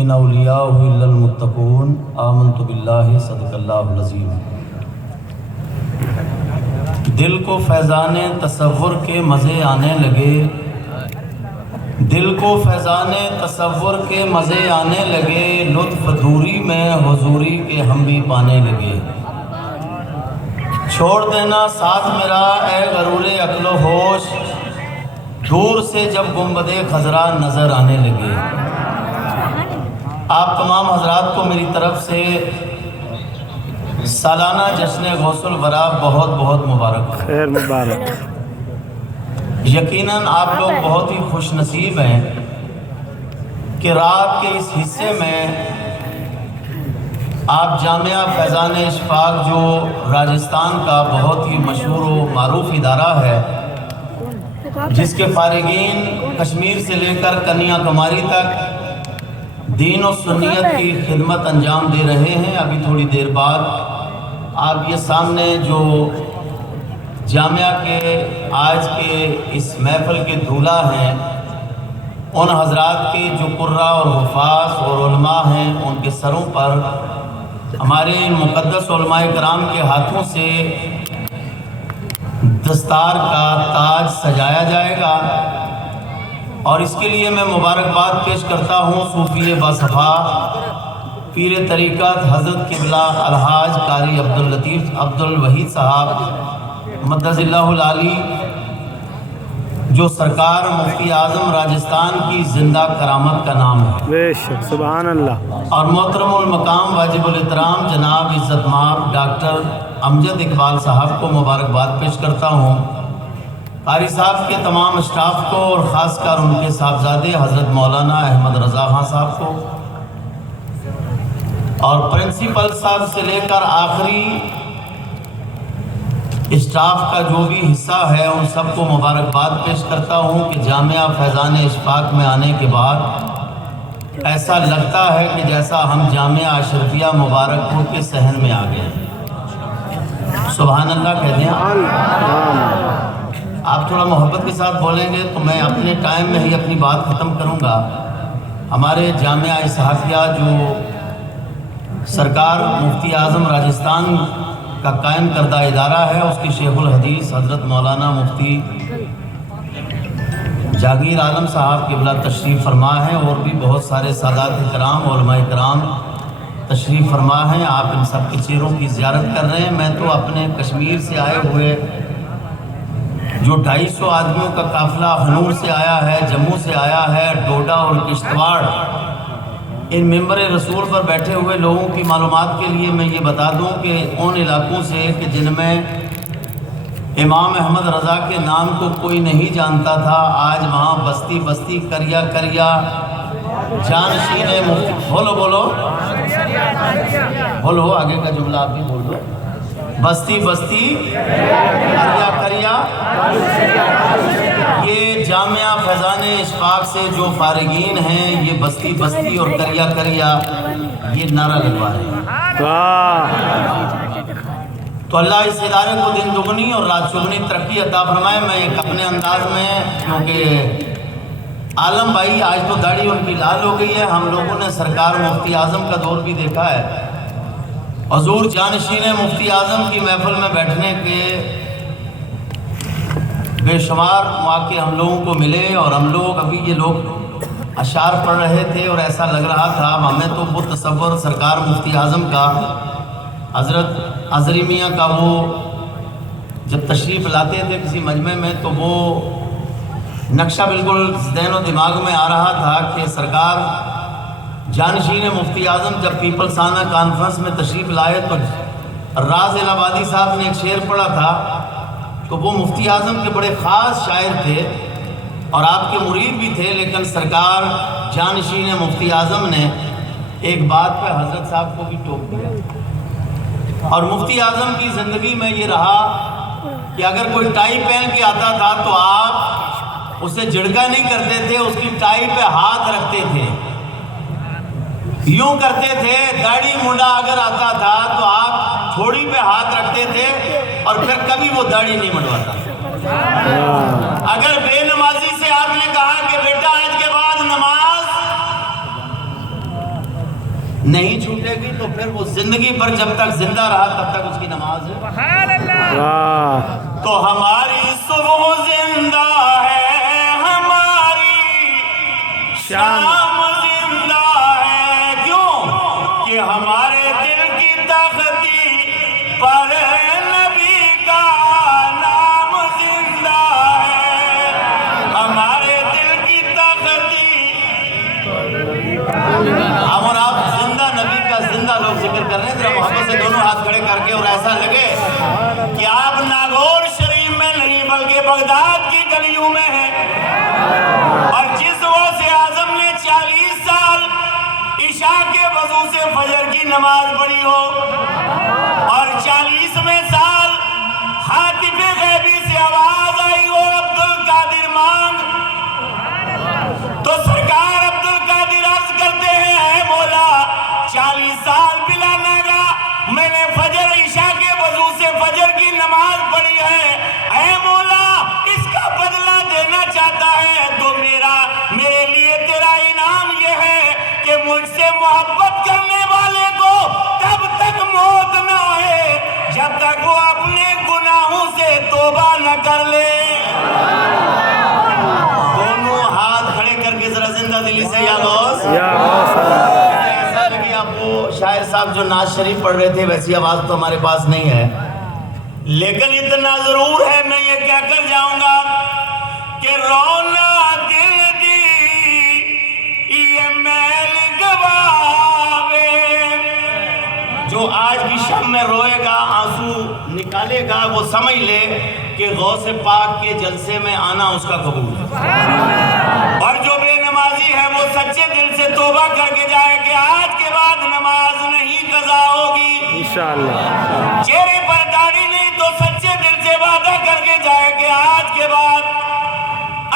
ان اولیاء الا المتقون آمنت باللہ صدق اللہ العظیم۔ دل کو فیضان تصور کے مزے آنے لگے، دل کو فیضان تصور کے مزے آنے لگے، لطف دوری میں حضوری کے ہم بھی پانے لگے۔ چھوڑ دینا ساتھ میرا اے غرور عقل و ہوش، دور سے جب گنبد خضرا نظر آنے لگے۔ آپ تمام حضرات کو میری طرف سے سالانہ جشن غوث الورا بہت بہت مبارک۔ خیر مبارک۔ یقیناً آپ لوگ بہت ہی خوش نصیب ہیں کہ رات کے اس حصے میں آپ جامعہ فیضان اشفاق جو راجستھان کا بہت ہی مشہور و معروف ادارہ ہے، جس کے فارغین کشمیر سے لے کر کنیا کماری تک دین و سنیت کی خدمت انجام دے رہے ہیں۔ ابھی تھوڑی دیر بعد آپ یہ سامنے جو جامعہ کے آج کے اس محفل کے دھولا ہیں، ان حضرات کے جو قرہ اور حفاظ اور علماء ہیں، ان کے سروں پر ہمارے ان مقدس علماء کرام کے ہاتھوں سے دستار کا تاج سجایا جائے گا، اور اس کے لیے میں مبارکباد پیش کرتا ہوں صوفی باصفا پیر طریقت حضرت قبلہ الحاج قاری عبداللطیف عبدالوحید صاحب مدظ اللہ العالی، جو سرکار مفتی اعظم راجستھان کی زندہ کرامت کا نام ہے۔ بے شک، سبحان اللہ۔ اور محترم المقام واجب الاحترام جناب عزت مآب ڈاکٹر امجد اقبال صاحب کو مبارکباد پیش کرتا ہوں، قاری صاحب کے تمام اسٹاف کو، اور خاص کر ان کے صاحبزادے حضرت مولانا احمد رضا خان صاحب کو، اور پرنسپل صاحب سے لے کر آخری اسٹاف کا جو بھی حصہ ہے، ان سب کو مبارکباد پیش کرتا ہوں کہ جامعہ فیضان اشفاق میں آنے کے بعد ایسا لگتا ہے کہ جیسا ہم جامعہ اشرفیہ مبارک پور کے صحن میں آ گئے ہیں۔ سبحان اللہ کہتے ہیں۔ آپ تھوڑا محبت کے ساتھ بولیں گے تو میں اپنے ٹائم میں ہی اپنی بات ختم کروں گا۔ ہمارے جامعہ اسحاقیہ جو سرکار مفتی اعظم راجستھان کا قائم کردہ ادارہ ہے، اس کے شیخ الحدیث حضرت مولانا مفتی جاگیر عالم صاحب قبلہ تشریف فرما ہیں، اور بھی بہت سارے سادات کرام علماء کرام تشریف فرما ہیں۔ آپ ان سب کے چہروں کی زیارت کر رہے ہیں۔ میں تو اپنے کشمیر سے آئے ہوئے جو 250 آدمیوں کا قافلہ ہنور سے آیا ہے، جموں سے آیا ہے، ڈوڈا اور کشتواڑ، ان ممبر رسول پر بیٹھے ہوئے لوگوں کی معلومات کے لیے میں یہ بتا دوں کہ ان علاقوں سے کہ جن میں امام احمد رضا کے نام کو کوئی نہیں جانتا تھا، آج وہاں بستی بستی کریا کریا جانشین مفتی بولو بولو آگے کا جملہ آپ بھی بول دو، بستی بستی کریا کریا، یہ جامعہ فیضان اشفاق سے جو فارغین ہیں، یہ بستی بستی اور کریا کریا یہ نعرہ لگوا رہے ہیں۔ تو اللہ اس ادارے کو دن دگنی اور رات چگنی ترقی عطا فرمائے۔ میں ایک اپنے انداز میں، کیونکہ عالم بھائی آج تو داڑھی ان کی لال ہو گئی ہے، ہم لوگوں نے سرکار مفتی اعظم کا دور بھی دیکھا ہے، حضور جانشین مفتی اعظم کی محفل میں بیٹھنے کے بے شمار مواقع ہم لوگوں کو ملے، اور ہم لوگ ابھی یہ لوگ اشعار پڑھ رہے تھے اور ایسا لگ رہا تھا ہمیں تو وہ تصور سرکار مفتی اعظم کا، حضرت عذری میاں کا، وہ جب تشریف لاتے تھے کسی مجمع میں تو وہ نقشہ بالکل ذہن و دماغ میں آ رہا تھا کہ سرکار جانشین مفتی اعظم جب پیپلسانہ کانفرنس میں تشریف لائے تو راز الہ آبادی صاحب نے ایک شعر پڑھا تھا، تو وہ مفتی اعظم کے بڑے خاص شاعر تھے اور آپ کے مرید بھی تھے، لیکن سرکار جانشین مفتی اعظم نے ایک بات پہ حضرت صاحب کو بھی ٹوک دیا، اور مفتی اعظم کی زندگی میں یہ رہا کہ اگر کوئی ٹائی پہن کے آتا تھا تو آپ اسے جھڑکا نہیں کرتے تھے، اس کی ٹائی پہ ہاتھ رکھتے تھے، یوں کرتے تھے۔ داڑھی منڈا اگر آتا تھا تو آپ تھوڑی پہ ہاتھ رکھتے تھے، اور پھر کبھی وہ داڑھی نہیں منڈواتا۔ اگر بے نمازی سے آپ نے کہا کہ بیٹا آج کے بعد نماز نہیں چھوٹے گی تو پھر وہ زندگی پر جب تک زندہ رہا تب تک اس کی نماز ہے۔ واہ تو ہماری صبح زندہ ہے، ہماری شام زندہ ہے، کیوں کہ ہمارے دل کی تختی پر نبی کا نام زندہ ہے، ہمارے دل کی تختی ہم اور آپ زندہ نبی کا زندہ لوگ ذکر کر رہے ہیں۔ ذرا محبت سے دونوں ہاتھ کھڑے کر کے، اور ایسا لگے کہ آپ ناگور شریف میں نہیں بلکہ بغداد کی گلیوں میں ہیں، اور جس غوث اعظم نے 40 سال عشاء کے وضو سے فجر کی نماز پڑھی ہو، اور 40ویں سال ہاتف غیبی سے آواز آئی ہو عبدالقادر مانگ، تو سرکار عبدالقادر عرض کرتے ہیں اے مولا 40 سال بلا ناگا میں نے فجر عشاء کے وضو سے فجر کی نماز پڑھی ہے، اے مولا اس کا بدلہ دینا چاہتا ہے تو میرے لیے تیرا انعام یہ ہے کہ مجھ سے محبت کرنے والے کو تب تک موت نہ آئے جب تک وہ اپنے گناہوں سے توبہ نہ کر لے۔ دونوں ہاتھ کھڑے کر کے ذرا زندہ دلی سے یا غوث، ایسا لگے آپ وہ شاعر صاحب جو نعت شریف پڑھ رہے تھے ویسی آواز تو ہمارے پاس نہیں ہے، لیکن اتنا ضرور ہے میں یہ کہہ کر جاؤں گا کہ رونا دل دی یہ میل گواوے، جو آج بھی شام میں روئے گا آنسو نکالے گا وہ سمجھ لے کہ غوث پاک کے جلسے میں آنا اس کا قبول ہے، اور جو بے نمازی ہے وہ سچے دل سے توبہ کر کے جائے کہ آج کے بعد نماز نہیں قضا ہوگی انشاءاللہ، چہرے پر داڑھی نہیں تو سچے دل سے وعدہ کر کے جائے کہ آج کے بعد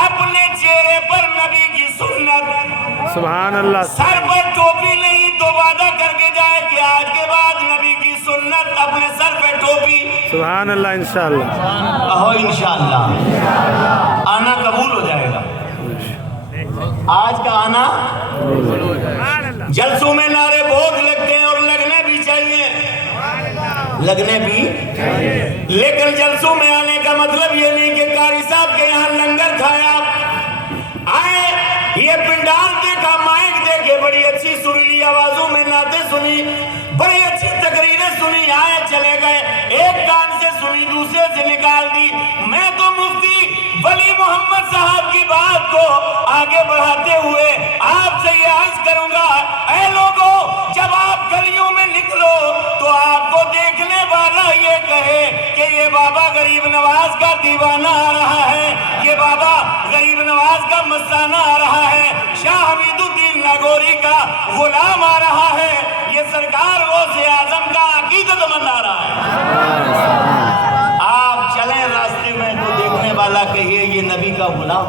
اپنے چہرے پر نبی کی سنت، سبحان اللہ، سر پر ٹوپی نہیں تو وعدہ کر کے جائے کہ آج کے بعد نبی کی سنت، اپنے سر پہ ٹوپی، سبحان اللہ، انشاءاللہ کہو انشاءاللہ آنا قبول ہو جائے گا۔ آج کا آنا جلسوں میں نعرے بہت لگتے ہیں اور لگنے بھی چاہیے، لگنے بھی، لیکن جلسوں میں آنے کا مطلب یہ نہیں کہ قاری صاحب کے یہاں لنگر کھایا، آئے یہ پنڈال دیکھا، مائک دیکھے، بڑی اچھی سریلی آوازوں میں نعتیں سنی، بڑی اچھی تقریریں سنی، آئے چلے گئے، ایک کان سے سنی دوسرے سے نکال دی۔ میں تو مفتی ولی محمد صاحب کی بات کو آگے بڑھاتے ہوئے آپ سے یہ عرض کروں گا، اے لوگوں جب آپ گلیوں میں نکلو تو آپ کو دیکھنے والا یہ کہے کہ یہ بابا غریب نواز کا دیوانہ آ رہا ہے، یہ بابا غریب نواز کا مستانہ آ رہا ہے، شاہ حمید الدین لاہوری کا غلام آ رہا ہے، یہ سرکار غوث اعظم کا عقیدت مند آ رہا ہے۔ آپ چلیں راستے میں تو دیکھنے والا کہیے یہ نبی کا غلام،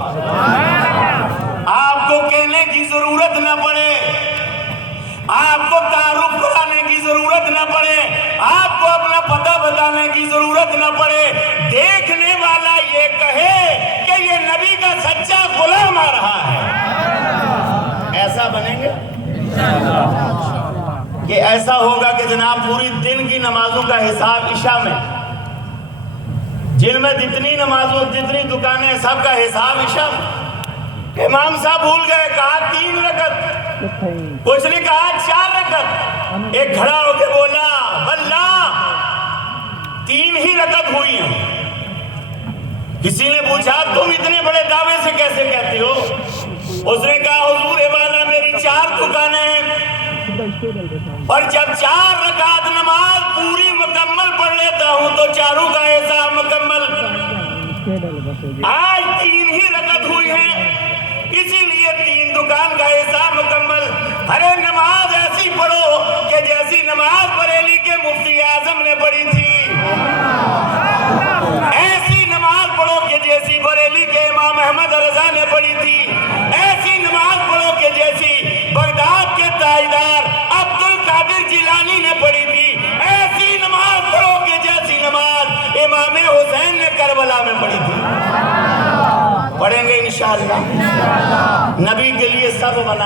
آپ کو کہنے کی ضرورت نہ پڑے، آپ کو تعارف کرانے کی ضرورت نہ پڑے، آپ کو اپنا پتہ بتانے کی ضرورت نہ پڑے، دیکھنے والا یہ کہے کہ یہ نبی کا سچا غلام آ رہا ہے۔ ایسا بنیں گے کہ ایسا ہوگا کہ جناب پوری دن کی نمازوں کا حساب عشاء میں، جن میں جتنی نمازوں جتنی دکانیں سب کا حساب عشاء میں، امام صاحب بھول گئے، کہا 3 رکعت، کچھ نے کہا 4 رکعت، ایک کھڑا ہو کے بولا واللہ 3 ہی رکعت ہوئی ہیں۔ کسی نے پوچھا تم اتنے بڑے دعوے سے کیسے کہتے ہو؟ اس نے کہا حضور والا میری 4 دکانیں ہیں، اور جب 4 رکعت نماز پوری مکمل پڑھ لیتا ہوں تو چاروں کا حساب مکمل، آج 3 ہی رکعت ہوئی ہیں اسی لیے 3 دکان کا حساب مکمل۔ ارے نماز ایسی پڑھو کہ جیسی نماز بریلی کے مفتی اعظم نے پڑھی تھی، ایسی نماز پڑھو کہ جیسی بریلی کے امام احمد رضا نے پڑھی تھی، ایسی نماز پڑھو کہ جیسی بغداد کے تاجدار عبدالقادر جیلانی نے پڑھی تھی، ایسی نماز پڑھو کہ جیسی نماز امام حسین نے کربلا میں پڑھی تھی۔ پڑھیں گے انشاءاللہ، نبی کے لیے سب بنا۔